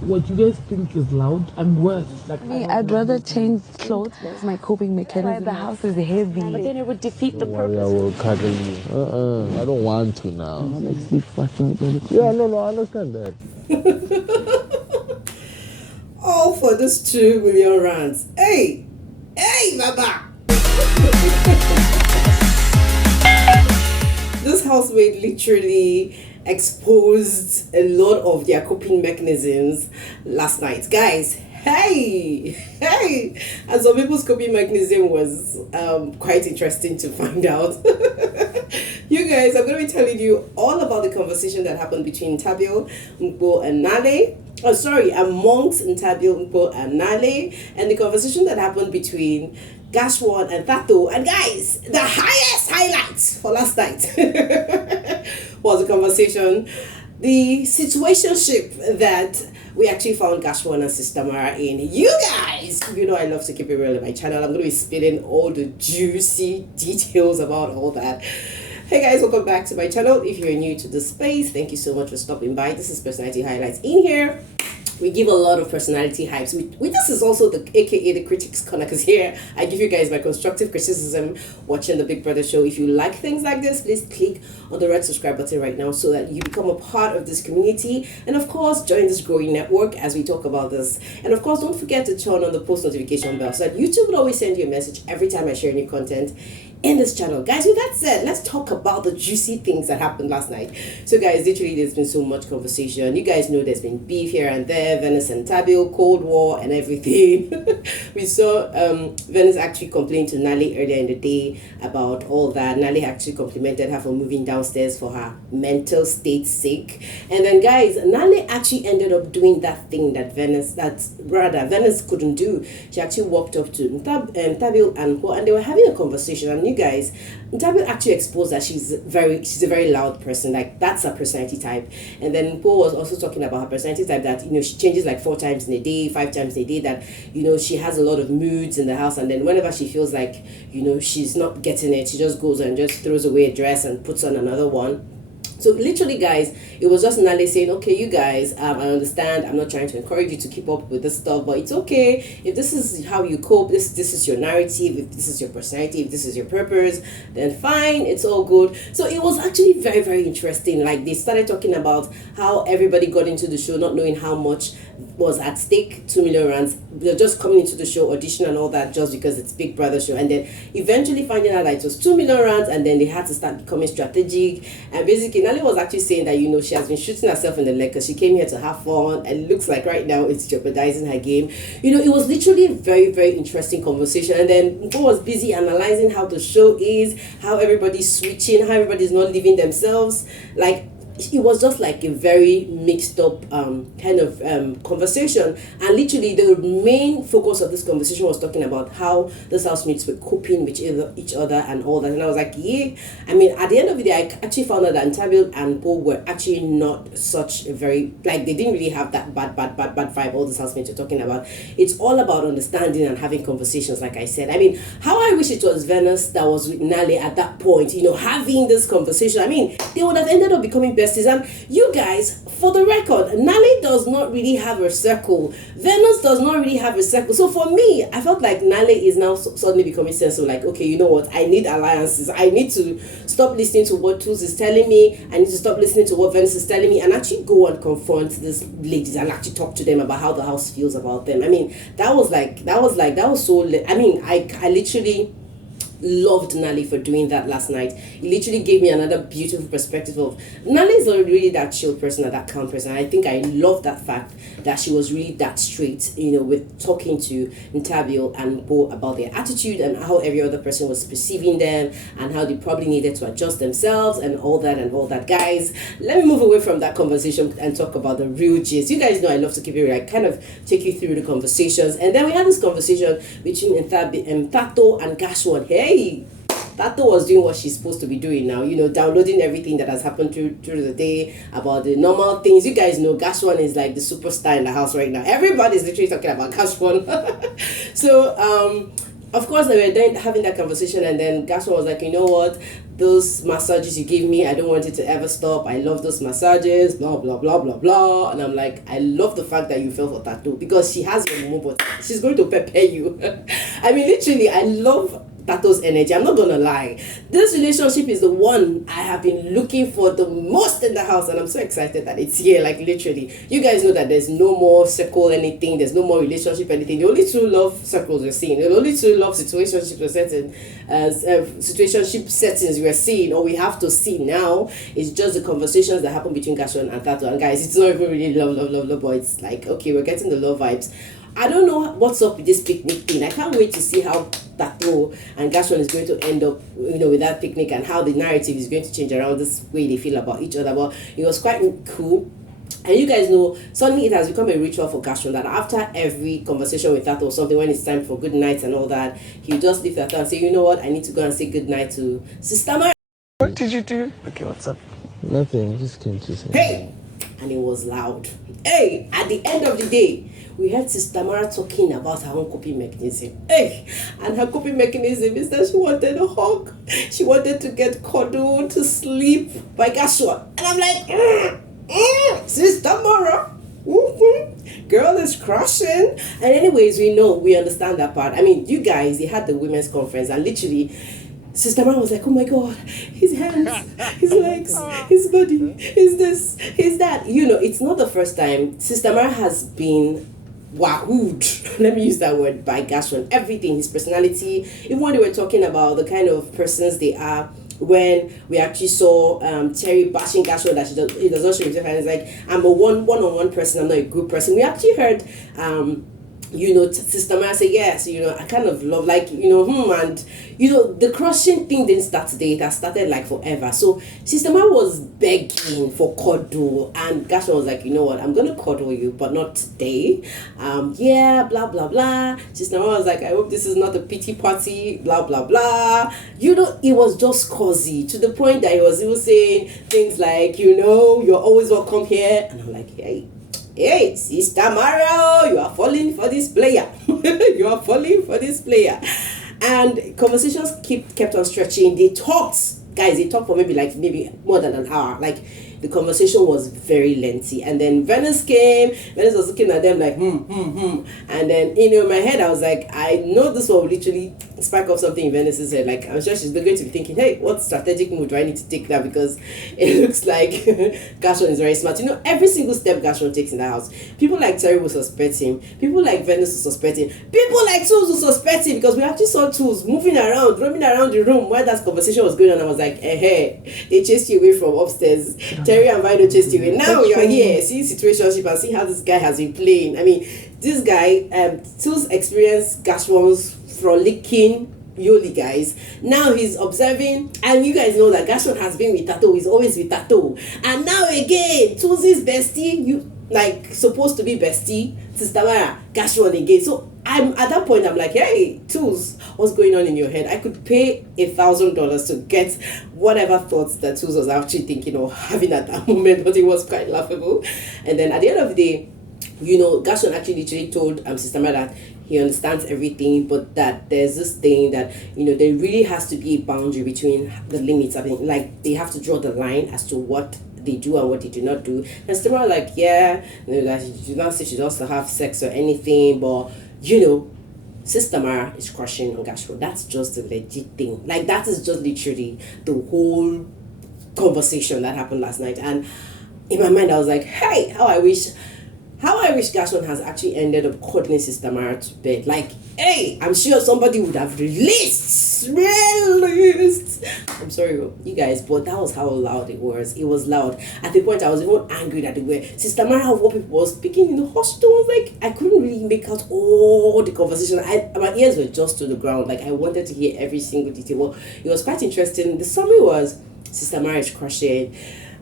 what you guys think is loud, I'm worse. Like I'd rather change clothes. That's my coping mechanism. The house is heavy. But then it would defeat the purpose. I will cuddle you. I don't want to now. Like sleep fucking. Yeah, no, I understand that. All for this 2 million rands. Hey, Baba. This housemate literally exposed a lot of their coping mechanisms last night. Guys, hey. And some people's coping mechanism was quite interesting to find out. You guys, I'm going to be telling you all about the conversation that happened between Ntabio, Mpo, and Nale. Amongst Ntabio, Mpo, and Nale, and the conversation that happened between GASH1 and Thato. And guys, the highest highlights for last night was the conversation, the situationship that we actually found GASH1 and Sister Tamara in. You guys, you know I love to keep it real in my channel. I'm going to be spilling all the juicy details about all that. Hey guys, welcome back to my channel. If you're new to this space, thank you so much for stopping by. This is Personality Highlights. In here, we give a lot of personality hypes. This is also the AKA the critics corner, because here I give you guys my constructive criticism watching the Big Brother show. If you like things like this, please click on the red subscribe button right now so that you become a part of this community, and of course join this growing network as we talk about this. And of course, don't forget to turn on the post notification bell so that YouTube will always send you a message every time I share new content in this channel. Guys, with that said, let's talk about the juicy things that happened last night. So guys, literally there's been so much conversation. You guys know there's been beef here and there, Venice and Tabio, Cold War and everything. We saw Venice actually complain to Nali earlier in the day about all that. Nali actually complimented her for moving downstairs for her mental state's sake. And then guys, Nali actually ended up doing that thing that Venice couldn't do. She actually walked up to Tabio and they were having a conversation. And you guys, Ntabio actually exposed that she's a very loud person. Like, that's her personality type. And then Paul was also talking about her personality type, that she changes like 4 times in a day, 5 times in a day, that she has a lot of moods in the house, and then whenever she feels like she's not getting it, she just goes and just throws away a dress and puts on another one. So literally, guys, it was just Nale saying, okay, you guys, I understand. I'm not trying to encourage you to keep up with this stuff, but it's okay. If this is how you cope, this is your narrative, if this is your personality, if this is your purpose, then fine, it's all good. So it was actually very, very interesting. Like, they started talking about how everybody got into the show not knowing how much was at stake, 2 million rands. They're just coming into the show, audition and all that, just because it's Big Brother show, and then eventually finding out that it was 2 million rands, and then they had to start becoming strategic. And basically, Nali was actually saying that she has been shooting herself in the leg because she came here to have fun, and it looks like right now it's jeopardizing her game. It was literally a very, very interesting conversation. And then Mpo was busy analyzing how the show is, how everybody's switching, how everybody's not leaving themselves. Like, it was just like a very mixed up kind of conversation. And literally the main focus of this conversation was talking about how these housemates were coping with each other and all that. And I was like, yeah. I mean, at the end of the day, I actually found out that Ntabio and Paul were actually not such a very, like, they didn't really have that bad vibe all these housemates were talking about. It's all about understanding and having conversations, like I said. I mean, how I wish it was Venice that was with Nale at that point, having this conversation. I mean, they would have ended up becoming besties. And you guys, for the record, Nale does not really have a circle. Venus does not really have a circle. So for me, I felt like Nale is now suddenly becoming sensible. Like, okay, you know what? I need alliances. I need to stop listening to what Tools is telling me. I need to stop listening to what Venus is telling me, and actually go and confront these ladies and actually talk to them about how the house feels about them. I mean, that was so. I mean, I literally loved Nali for doing that last night. It literally gave me another beautiful perspective of Nali is not really that chill person or that calm person. I think I love that fact that she was really that straight, with talking to Ntabio and Bo about their attitude and how every other person was perceiving them and how they probably needed to adjust themselves and all that. Guys, let me move away from that conversation and talk about the real gist. You guys know I love to keep it real. I kind of take you through the conversations, and then we had this conversation between Thato and GASH1. Hey, Thato was doing what she's supposed to be doing now, downloading everything that has happened through the day about the normal things. You guys know GASH1 is like the superstar in the house right now. Everybody's literally talking about GASH1. So, of course, they were then having that conversation, and then GASH1 was like, you know what? those massages you gave me, I don't want it to ever stop. I love those massages, blah blah blah blah blah. And I'm like, I love the fact that you fell for tattoo, because she has your mobile. She's going to prepare you. I mean, literally, I love Tato's energy. I'm not gonna lie, this relationship is the one I have been looking for the most in the house, and I'm so excited that it's here. Like, literally, you guys know that there's no more circle anything, there's no more relationship anything. The only two love circles we're seeing, the only two love situationships we're setting, situationship settings we're seeing, or we have to see now, is just the conversations that happen between Kashwan and Tato. And guys, it's not even really love, but it's like, okay, we're getting the love vibes. I don't know what's up with this picnic thing. I can't wait to see how Tato and Kashwan is going to end up, with that picnic, and how the narrative is going to change around this way they feel about each other. But it was quite cool. And you guys know, suddenly it has become a ritual for Kashwan that after every conversation with Tato or something, when it's time for good night and all that, he'll just leave Tato and say, you know what, I need to go and say good night to Sister Tamara. What did you do? Okay, what's up? Nothing, just came to say. Hey! And it was loud. Hey! At the end of the day, we heard Sister Tamara talking about her own coping mechanism. Hey! And her coping mechanism is that she wanted a hug. She wanted to get cuddled, to sleep by Kashwan. And I'm like, Sister Tamara, girl is crushing. And anyways, we understand that part. I mean, you guys, they had the women's conference, and literally, Sister Tamara was like, oh my God, his hands, his legs, his body, his this, his that. It's not the first time Sister Tamara has been wahooed, let me use that word, by Kashwan. Everything, his personality, even when they were talking about the kind of persons they are, when we actually saw Terry bashing Kashwan that he does not show himself, and it's like, I'm a one-on-one person, I'm not a group person. We actually heard Sister Maya say, yes, I kind of love, like, and the crushing thing didn't start today, it has started like forever. So Sister Maya was begging for cuddle, and Kashwan was like, you know what, I'm gonna cuddle you, but not today. Blah blah blah. Sister Maya was like, I hope this is not a pity party, blah blah blah. It was just cozy, to the point that he was even saying things like, you're always welcome here. And I'm like, hey, Sister Tamara, you are falling for this player. You are falling for this player. And conversations kept on stretching. They talked, guys, for maybe more than an hour. Like, the conversation was very lengthy. And then Venice came. Venice was looking at them like, And then, in my head, I was like, I know this will literally spark up something in Venice's head. Like, I'm sure she's going to be thinking, hey, what strategic move do I need to take now? Because it looks like Kashwan is very smart. Every single step Kashwan takes in the house, people like Terry will suspect him. People like Venice will suspect him. People like Tools will suspect him, because we actually saw Tools moving around, roaming around the room while that conversation was going on. I was like, hey, they chased you away from upstairs. Terry and Vido chased you away. Now you're here, see situationship and see how this guy has been playing. I mean, this guy, Tools experienced Kashwan's frolicking Yoli, guys. Now he's observing, and you guys know that Kashwan has been with Tato, he's always with Tato. And now again, Tools' bestie, supposed to be bestie, Sister Mara, Kashwan again. So at that point, I'm like, hey, Tools, what's going on in your head? I could pay $1,000 to get whatever thoughts that Tools was actually thinking or having at that moment, but it was quite laughable. And then at the end of the day, Kashwan actually literally told Sister Mara that he understands everything, but that there's this thing that, there really has to be a boundary between the limits. I mean, like, they have to draw the line as to what they do and what they do not do. And Sister Mara like, that she do not say she does not have sex or anything, but, Sister Mara is crushing on Kashwan. That's just a legit thing. Like, that is just literally the whole conversation that happened last night. And in my mind, I was like, hey, how I wish Kashwan has actually ended up cuddling Sister Tamara to bed. Like, hey, I'm sure somebody would have released. I'm sorry, you guys, but that was how loud it was. It was loud. At the point, I was even angry that they were. Sister Tamara, of all people, was speaking in hushed tones. Like, I couldn't really make out all the conversation. My ears were just to the ground. Like, I wanted to hear every single detail. Well, it was quite interesting. The summary was, Sister Tamara is crushing.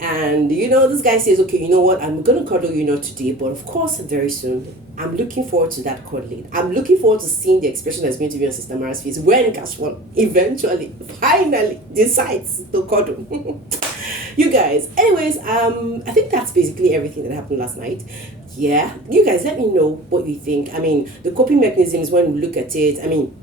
And this guy says, okay, you know what, I'm gonna cuddle you not today, but of course very soon. I'm looking forward to that cuddling. I'm looking forward to seeing the expression that's going to be on Sister Mara's face when Kashwan eventually, finally decides to cuddle. You guys, anyways, I think that's basically everything that happened last night. Yeah, you guys, let me know what you think. I mean, the coping mechanisms, when we look at it, I mean,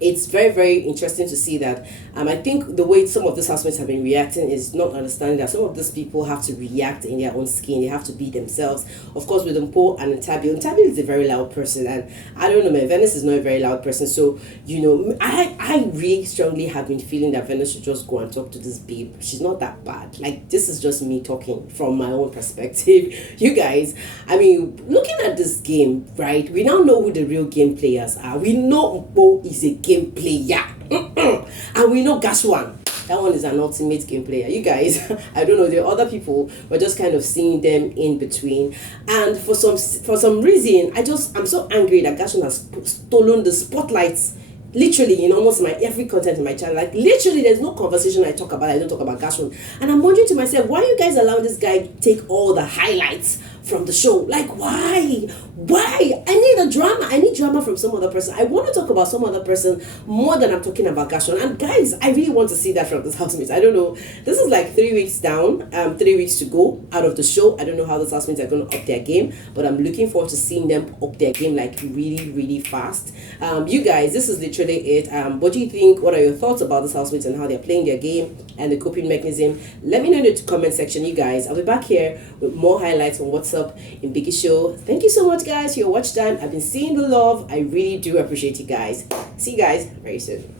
it's very, very interesting to see that. I think the way some of these housemates have been reacting is not understanding that some of these people have to react in their own skin. They have to be themselves. Of course, with Mpo and Ntabi is a very loud person, and I don't know, man, Venice is not a very loud person. So, you know, I really strongly have been feeling that Venice should just go and talk to this babe. She's not that bad. Like, this is just me talking from my own perspective. You guys, I mean, looking at this game, right, we now know who the real game players are. We know Mpo is a game player. And we know GASH1. That one is an ultimate game player. You guys, I don't know, there are other people, we're just kind of seeing them in between. And for some reason, I'm so angry that GASH1 has stolen the spotlights literally in almost my every content in my channel. Like, literally, there's no conversation I talk about, I don't talk about GASH1. And I'm wondering to myself, why are you guys allowing this guy take all the highlights from the show? Like, why? I need a drama. I need drama from some other person. I want to talk about some other person more than I'm talking about GASH1. And guys, I really want to see that from this housemates. I don't know. This is like 3 weeks down, 3 weeks to go out of the show. I don't know how those housemates are going to up their game, but I'm looking forward to seeing them up their game like really, really fast. You guys, this is literally it. What do you think? What are your thoughts about this housemates and how they're playing their game and the coping mechanism? Let me know in the comment section, you guys. I'll be back here with more highlights on what's up in Biggie Show. Thank you so much, guys, for your watch time. I've been seeing the love. I really do appreciate you guys. See you guys very soon.